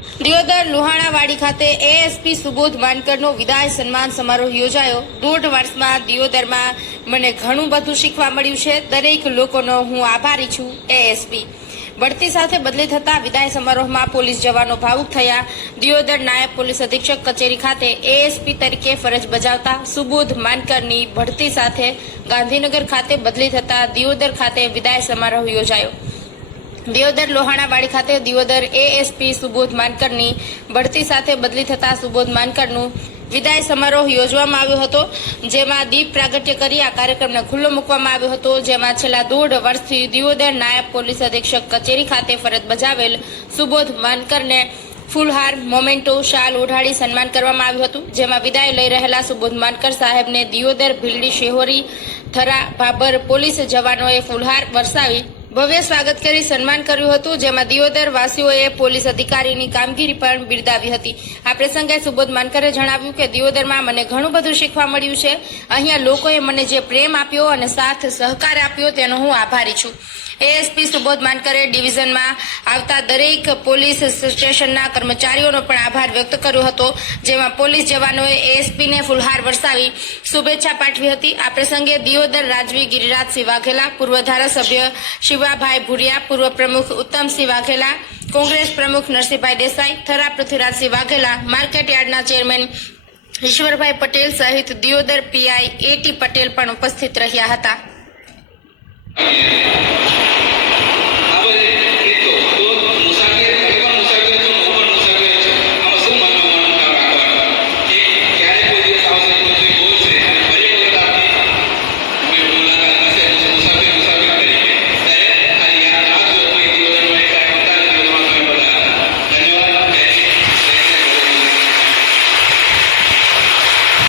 દિયોદર લુહાણાવાડી ખાતે એએસપી સુબોધ માનકરનો વિદાય સન્માન સમારોહ યોજાયો. દોઢ વર્ષમાં દિયોદરમાં મને ઘણું બધું શીખવા મળ્યું છે. દરેક લોકોનો હું આભારી છું એએસપી બઢતી સાથે બદલી થતા વિદાય સમારોહમાં પોલીસ જવાનો ભાવુક થયા. દિયોદર નાયબ પોલીસ અધિક્ષક કચેરી ખાતે એએસપી તરીકે ફરજ બજાવતા સુબોધ માનકરની બઢતી સાથે ગાંધીનગર ખાતે બદલી થતા દિયોદર ખાતે વિદાય સમારોહ યોજાયો. દિયોદર લોહાણાવાડી ખાતે દિયોદર એએસપી સુબોધ માનકરની બઢતી સાથે બદલી થતા સુબોધ માનકરનું વિદાય સમારોહ યોજવામાં આવ્યો હતો, જેમાં દીપ પ્રાગટ્ય કરી આ કાર્યક્રમને ખુલ્લો મૂકવામાં આવ્યો હતો, જેમાં છેલ્લા દોઢ વર્ષથી દિયોદર નાયબ પોલીસ અધિક્ષક કચેરી ખાતે ફરજ બજાવેલ સુબોધ માનકરને ફૂલહાર, મોમેન્ટો, શાલ ઓઢાડી સન્માન કરવામાં આવ્યું હતું, જેમાં વિદાય લઈ રહેલા સુબોધ માનકર સાહેબને દિયોદર ભીલડી શેહોરી થરા ભાભર પોલીસ જવાનોએ ફૂલહાર વરસાવી ભવ્ય સ્વાગત કરી સન્માન કર્યું હતું, જેમાં દિયોદર વાસીઓએ પોલીસ અધિકારીની કામગીરી પણ બિરદાવી હતી. આ પ્રસંગે સુબોધ માનકરે જણાવ્યું કે દિયોદરમાં મને ઘણું બધું શીખવા મળ્યું છે. અહીંયા લોકોએ મને જે પ્રેમ આપ્યો અને સાથ સહકાર આપ્યો તેનો હું આભારી છું. એએસપી સુબોધ માનકરે ડિવિઝનમાં આવતા દરેક પોલીસ સ્ટેશનના કર્મચારીઓનો પણ આભાર વ્યક્ત કર્યો હતો, જેમાં પોલીસ જવાનોએ એએસપીને ફુલહાર વરસાવી શુભેચ્છા પાઠવી હતી. આ પ્રસંગે દિયોદર રાજવી ગિરિરાજસિંહ વાઘેલા, પૂર્વ ધારાસભ્ય શિવાભાઈ ભુરિયા, પૂર્વ પ્રમુખ ઉત્તમસિંહ વાઘેલા, કોંગ્રેસ પ્રમુખ નરસિંહભાઈ દેસાઈ થરા પૃથ્વીરાજસિંહ વાઘેલા, માર્કેટ યાર્ડના ચેરમેન ઈશ્વરભાઈ પટેલ સહિત દિયોદર પીઆઈ એટી પટેલ પણ ઉપસ્થિત રહ્યા હતા.